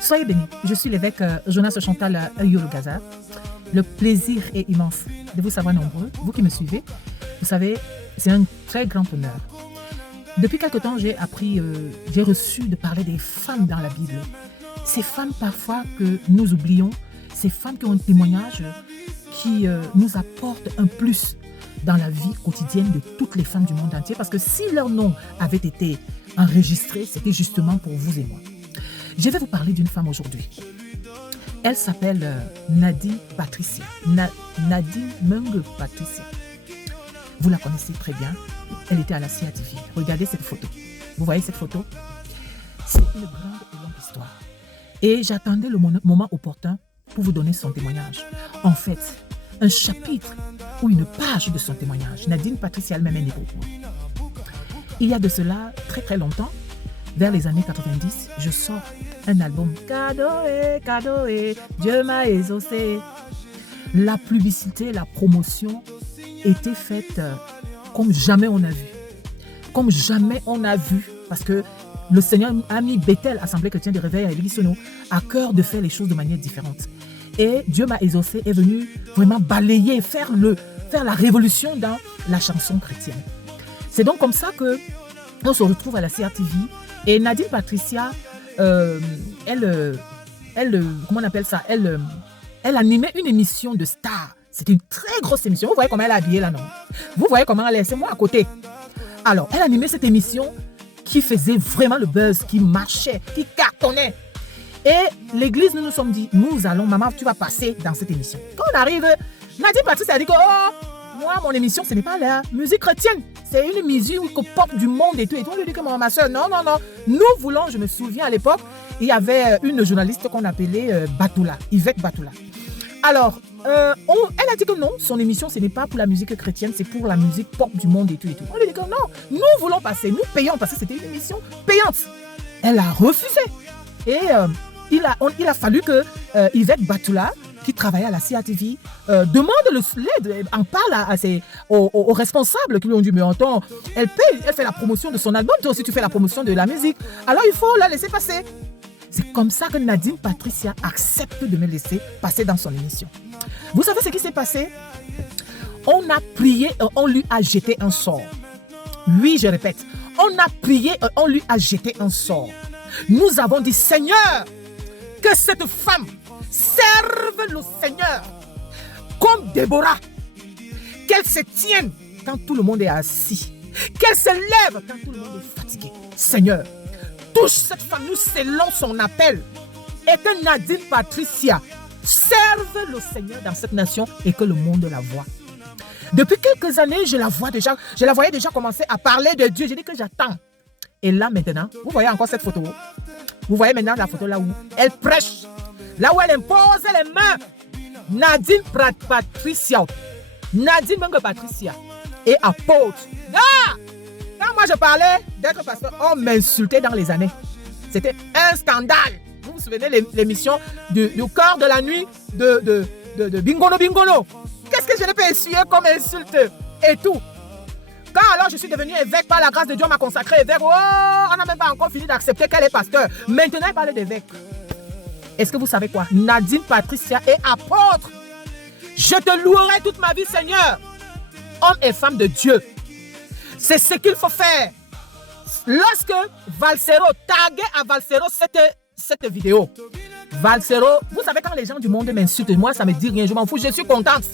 Soyez bénis. Je suis l'évêque Jonas Chantal Ayolo-Gaza. Le plaisir est immense de vous savoir nombreux, vous qui me suivez. Vous savez, c'est un très grand honneur. Depuis quelque temps, j'ai reçu de parler des femmes dans la Bible. Ces femmes parfois que nous oublions, ces femmes qui ont un témoignage qui nous apportent un plus dans la vie quotidienne de toutes les femmes du monde entier. Parce que si leur nom avait été enregistré, c'était justement pour vous et moi. Je vais vous parler d'une femme aujourd'hui. Elle s'appelle Nadine Patricia. Nadine Menge Patricia. Vous la connaissez très bien. Elle était à la CATV. Regardez cette photo. Vous voyez cette photo? C'est une grande et longue histoire. Et j'attendais le moment opportun pour vous donner son témoignage. En fait, un chapitre ou une page de son témoignage. Nadine Patricia elle-même est née pour moi. Il y a de cela très très longtemps, vers les années 90, je sors un album. Cadeau, Dieu m'a exaucé. La publicité, la promotion était faite comme jamais on a vu. Comme jamais on a vu. Parce que le Seigneur a mis Bethel, Assemblée chrétienne de réveil à Église-Sono, à cœur de faire les choses de manière différente. Et Dieu m'a exaucé est venu vraiment balayer, faire la révolution dans la chanson chrétienne. C'est donc comme ça qu'on se retrouve à la CRTV. Et Nadine Patricia, comment on appelle ça? Elle animait une émission de star. C'était une très grosse émission. Vous voyez comment elle est habillée là, non? Vous voyez comment elle est? C'est moi à côté. Alors, elle animait cette émission qui faisait vraiment le buzz, qui marchait, qui cartonnait. Et l'église, nous nous sommes dit, nous allons, maman, tu vas passer dans cette émission. Quand on arrive, Nadine Patricia a dit que, moi, mon émission, ce n'est pas la musique chrétienne. C'est une musique pop du monde et tout. Et tout. On lui dit que ma soeur, non. Nous voulons, je me souviens à l'époque, il y avait une journaliste qu'on appelait Batoula, Yvette Batoula. Alors, elle a dit que non, son émission, ce n'est pas pour la musique chrétienne, c'est pour la musique pop du monde et tout. On lui dit que non, nous voulons passer, nous payons, parce que c'était une émission payante. Elle a refusé. Et il a fallu que Yvette Batoula, qui travaillait à la CATV, demande l'aide, en parle aux responsables qui lui ont dit, mais attends, elle paye, elle fait la promotion de son album, toi aussi tu fais la promotion de la musique, alors il faut la laisser passer. C'est comme ça que Nadine Patricia accepte de me laisser passer dans son émission. Vous savez ce qui s'est passé? On a prié et on lui a jeté un sort. Oui, je répète, on a prié et on lui a jeté un sort. Nous avons dit, Seigneur, que cette femme serve le Seigneur comme Déborah. Qu'elle se tienne quand tout le monde est assis. Qu'elle se lève quand tout le monde est fatigué. Seigneur, touche cette femme, nous scellons son appel. Et que Nadine Patricia serve le Seigneur dans cette nation et que le monde la voit. Depuis quelques années, je la voyais déjà commencer à parler de Dieu. J'ai dit que j'attends. Et là maintenant, vous voyez encore cette photo. Vous voyez maintenant la photo là où elle prêche. Là où elle impose les mains. Nadine Patricia. Nadine Menge Patricia. Et apôtre. Quand moi je parlais d'être pasteur, on m'insultait dans les années. C'était un scandale. Vous vous souvenez de l'émission du corps de la nuit de Bingono. Qu'est-ce que je n'ai pas essuyé comme insulte et tout. Quand alors je suis devenu évêque, par la grâce de Dieu, on m'a consacré évêque. On n'a même pas encore fini d'accepter qu'elle est pasteur. Maintenant, elle parle d'évêque. Est-ce que vous savez quoi? Nadine Patricia est apôtre. Je te louerai toute ma vie, Seigneur. Homme et femme de Dieu. C'est ce qu'il faut faire. Lorsque Valsero, taguez à Valsero cette vidéo. Valsero, vous savez quand les gens du monde m'insultent, moi ça me dit rien, je m'en fous, je suis contente.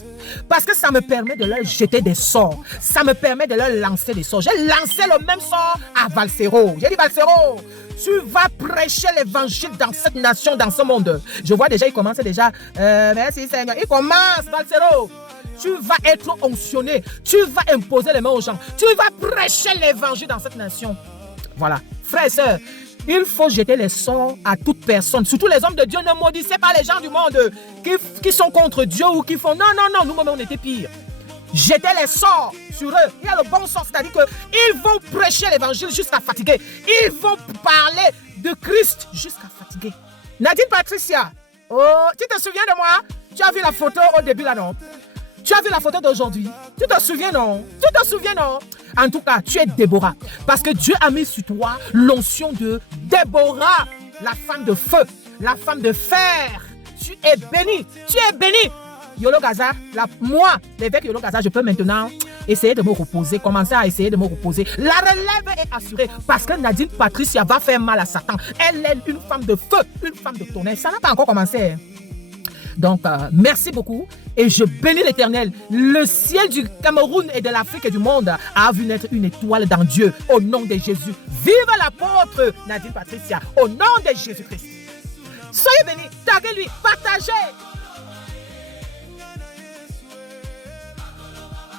Parce que ça me permet de leur jeter des sorts. Ça me permet de leur lancer des sorts. J'ai lancé le même sort à Valsero. J'ai dit Valsero, tu vas prêcher l'évangile dans cette nation, dans ce monde. Je vois déjà, il commence déjà. Merci Seigneur. Il commence, Valsero. Tu vas être onctionné. Tu vas imposer les mains aux gens. Tu vas prêcher l'évangile dans cette nation. Voilà. Frères et sœurs, il faut jeter les sorts à toute personne. Surtout les hommes de Dieu. Ne maudissez pas les gens du monde qui sont contre Dieu ou qui font... Non, nous-mêmes, on était pire. Jetez les sorts sur eux. Il y a le bon sort, c'est-à-dire qu'ils vont prêcher l'évangile jusqu'à fatiguer. Ils vont parler de Christ jusqu'à fatiguer. Nadine Patricia, tu te souviens de moi? Tu as vu la photo au début là, non? Tu as vu la photo d'aujourd'hui? Tu te souviens, non? En tout cas, tu es Déborah. Parce que Dieu a mis sur toi l'onction de Déborah. la femme de feu, la femme de fer. Tu es béni, tu es béni. Yolo Gaza, moi, l'évêque Yolo Gaza, je peux maintenant essayer de me reposer, commencer à essayer de me reposer. La relève est assurée parce que Nadine Patricia va faire mal à Satan. Elle est une femme de feu, une femme de tonnerre. Ça n'a pas encore commencé. Donc, merci beaucoup et je bénis l'Éternel. Le ciel du Cameroun et de l'Afrique et du monde a vu naître une étoile dans Dieu au nom de Jésus. Vive l'apôtre Nadine Patricia au nom de Jésus-Christ. Soyez bénis, taguez-lui, partagez.